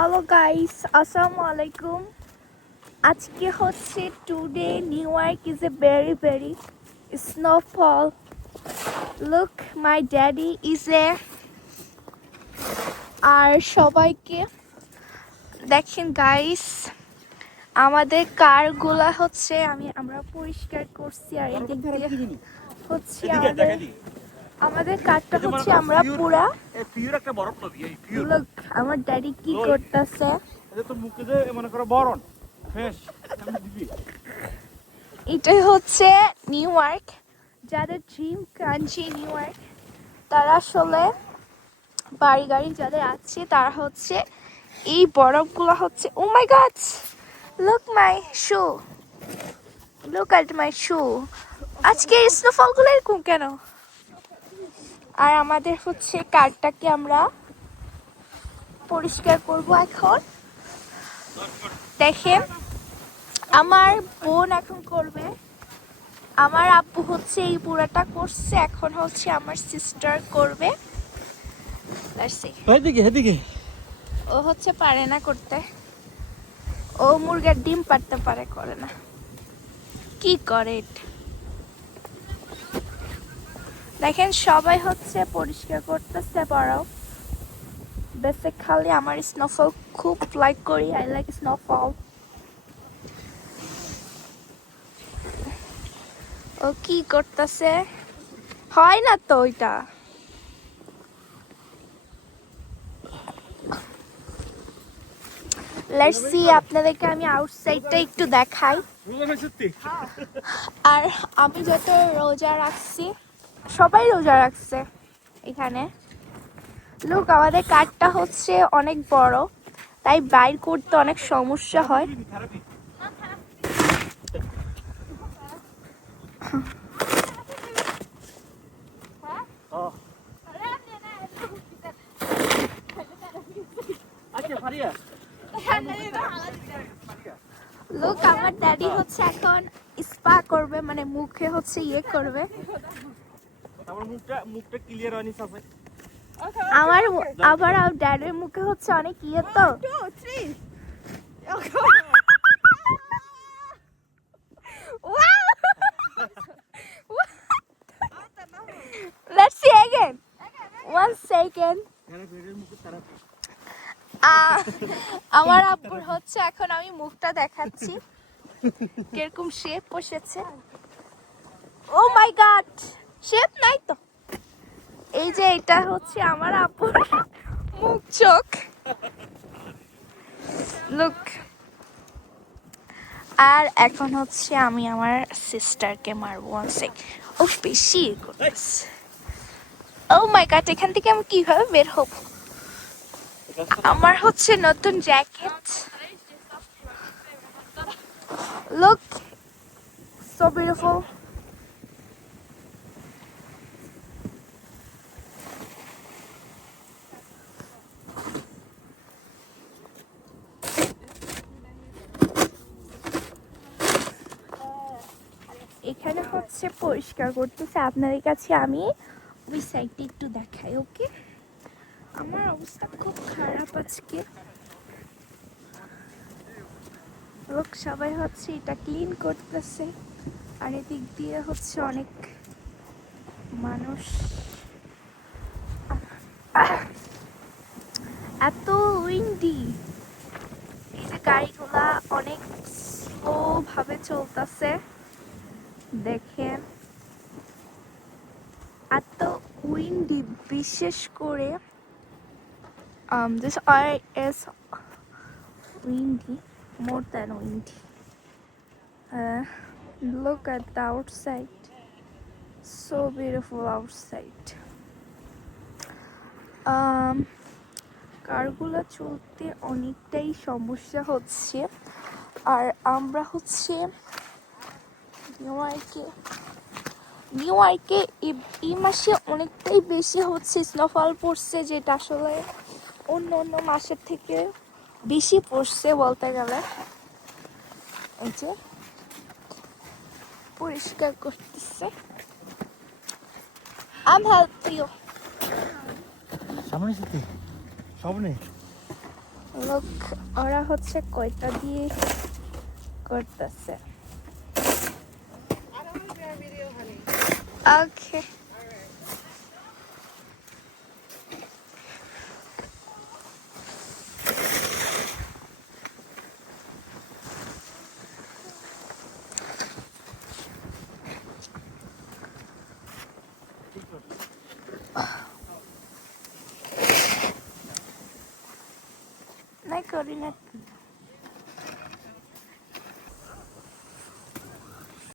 Hello guys, আসসালামু আলাইকুম। আজকে হচ্ছে today new York is a very snowfall. Look, my daddy is a আর সবাইকে দেখেন গাইস, আমাদের কারগুলা হচ্ছে আমরা পরিষ্কার করছি। আর এদিক দিয়ে হচ্ছে আমাদের কারটা হচ্ছে আমরা পুরা একটা বরফ নদী এই পিওর। Look, আমার ড্যাডি কি করতেছে। এটা তো মুখে দে মনে করো বরণ ফ্রেশ আমি দিবি। এটাই হচ্ছে নিউ ইয়র্ক। যাদের ড্রিম কান্ট্রি নিউ ইয়র্ক, তারা আসলে বাড়ি গাড়ি যাদের আছে তারা হচ্ছে এই বরফগুলো হচ্ছে oh my god, look my shoe, look at my shoe. আজকে স্নোফলগুলো এরকম কেন? আর আমাদের হচ্ছে কারটাকে আমরা পরিষ্কার করব এখন। দেখেন, আমার বোন এখন করবে, আমার আব্বু হচ্ছে এই পুরাটা করছে, এখন হচ্ছে আমার সিস্টার করবে। এদিকে ও হচ্ছে পারে না করতে, ও মুরগির ডিম পারতে পারে, করে না। কি করে এটা? দেখেন সবাই হচ্ছে পরিষ্কার করতেছে বরফ। বেসিক্যালি আমার স্নোফল খুব লাইক করি, আই লাইক স্নোফল। ও কি করতেছে? হয় না তো ওইটা। লেটস সি, আপনাদেরকে আমি আউটসাইডটা একটু দেখাই। আর আমি যত রোজা রাখছি, সবাই রোজা রাখছে এখানে। লোক, আমাদের কাঠটা হচ্ছে অনেক বড়, তাই বাইর করতে অনেক সমস্যা হয়। লোক, আমার ড্যাডি হচ্ছে এখন স্পা করবে, মানে মুখে হচ্ছে ইয়ে করবে। আমার মুখটা ক্লিয়ার হয়নি সাফে। আমার আবার ড্যাডির মুখে হচ্ছে অনেক ইয়ে তো। Let's see again. 1 second. আমার আব্বুর হচ্ছে এখন আমি মুখটা দেখাচ্ছি কিরকম শেপ বসেছে। ও মাই গড, শেপ নাই তো। এই যে এটা হচ্ছে আমার আব্বুর মুখ চোখ। লুক। আর এখন হচ্ছে আমি আমার সিস্টারকে মারবো। 1 সেকেন্ড। ও বেশি করতেছে। ও মাই গড, এখান থেকে আমি কিভাবে বের হব? আমার হচ্ছে নতুন জ্যাকেট। Look, so beautiful. এখানে হচ্ছে পরিষ্কার করতেছে। আপনাদের কাছে আমি ওই সাইডটা একটু দেখাই। ওকে, আমার অবস্থা খুব খারাপ আজকে। লোক, সবাই হচ্ছে এটা ক্লিন করতেছে। আর এদিক দিয়ে হচ্ছে অনেক মানুষ। এত উইন্ডি, এই যে গাড়িগুলা অনেক স্লো ভাবে চলতেছে। দেখেন এত উইন্ডি, বিশেষ করে this oil is windy, more than windy. Look at the outside, so beautiful outside. কারগুলো চলতে অনেকটাই সমস্যা হচ্ছে। আর আমরা হচ্ছে নিউ ইয়র্কে এই মাসে অনেকটাই বেশি হচ্ছে স্নোফল পড়ছে, যেটা আসলে অন্য অন্য মাসের থেকে বেশি পড়ছে বলতে গেলে। এই যে পরিষ্কার করতেছে। I'm help you. সামনে সাথে সামনে লোক ওরা হচ্ছে কয়টা দিয়ে করতেছে। ওকে नहीं करी ना